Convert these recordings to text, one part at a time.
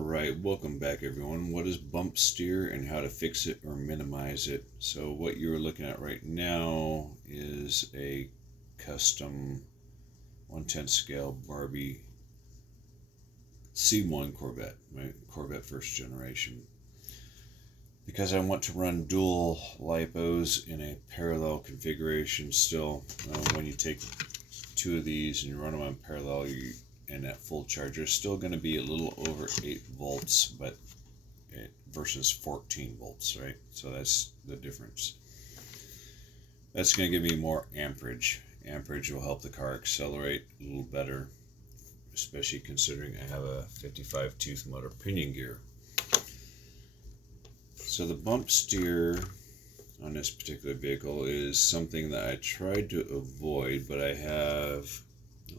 Alright, welcome back everyone. What is bump steer and how to fix it or minimize it? So what you're looking at right now is a custom 1/10 scale Barbie C1 Corvette, my Corvette first generation. Because I want to run dual LiPos in a parallel configuration still, when you take two of these and you run them on parallel, and at full charge, are still going to be a little over 8 volts, but versus 14 volts, right? So that's the difference. That's going to give me more amperage. Amperage will help the car accelerate a little better, especially considering I have a 55 tooth motor pinion gear. So the bump steer on this particular vehicle is something that I tried to avoid, but I have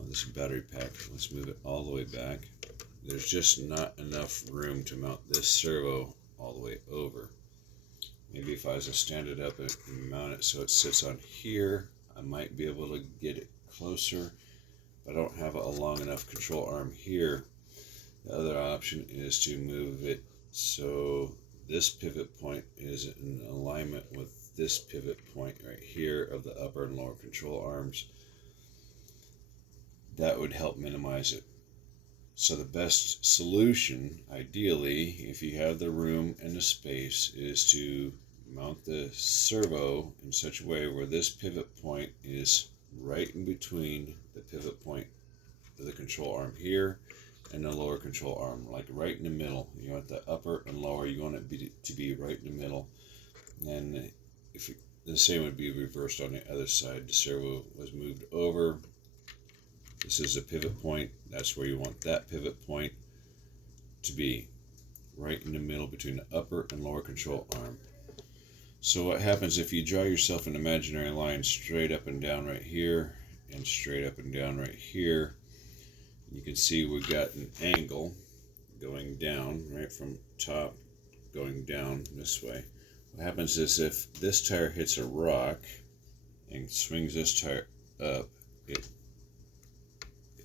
this battery pack. Let's move it all the way back. There's just not enough room to mount this servo all the way over. Maybe if I was to stand it up and mount it so it sits on here, I might be able to get it closer. But I don't have a long enough control arm here. The other option is to move it so this pivot point is in alignment with this pivot point right here of the upper and lower control arms. That would help minimize it. So the best solution, ideally, if you have the room and the space, is to mount the servo in such a way where this pivot point is right in between the pivot point of the control arm here and the lower control arm, like right in the middle. You want the upper and lower, you want it to be right in the middle. And the same would be reversed on the other side. The servo was moved over. This is a pivot point. That's where you want that pivot point to be, right in the middle between the upper and lower control arm. So what happens if you draw yourself an imaginary line straight up and down right here and straight up and down right here, you can see we've got an angle going down, right from top going down this way. What happens is if this tire hits a rock and swings this tire up,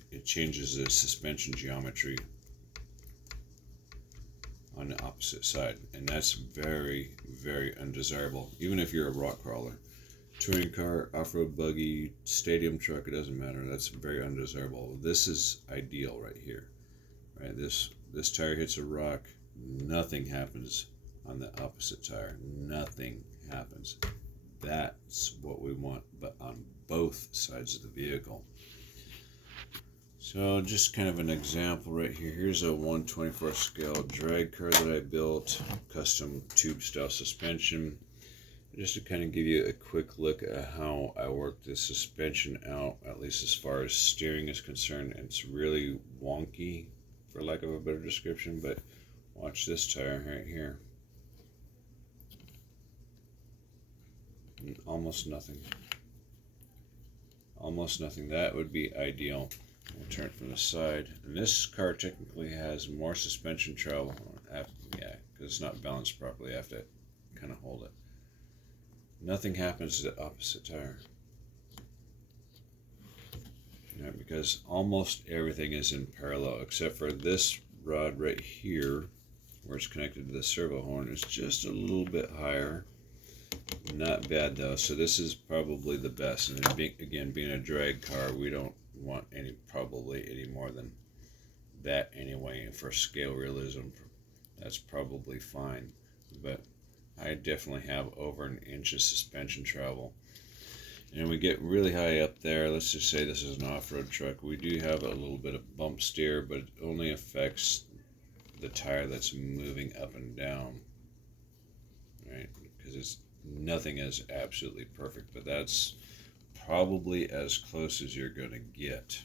it changes the suspension geometry on the opposite side, and that's very, very undesirable. Even if you're a rock crawler, touring car, off-road buggy, stadium truck, it doesn't matter. That's very undesirable. This is ideal right here, right? This tire hits a rock, nothing happens on the opposite tire. Nothing happens. That's what we want, but on both sides of the vehicle. So just kind of an example right here. Here's a 1/24 scale drag car that I built, custom tube style suspension. Just to kind of give you a quick look at how I work this suspension out, at least as far as steering is concerned. It's really wonky, for lack of a better description, but watch this tire right here. Almost nothing. Almost nothing. That would be ideal. We'll turn it from the side. And this car technically has more suspension travel. Yeah, because it's not balanced properly. I have to kind of hold it. Nothing happens to the opposite tire. Because almost everything is in parallel, except for this rod right here, where it's connected to the servo horn. It's just a little bit higher. Not bad though. So this is probably the best. And again, being a drag car, we don't want probably any more than that anyway. For scale realism, that's probably fine, but I definitely have over an inch of suspension travel. And we get really high up there. Let's just say this is an off-road truck. We do have a little bit of bump steer, but it only affects the tire that's moving up and down, right? Because nothing is absolutely perfect, but that's probably as close as you're going to get.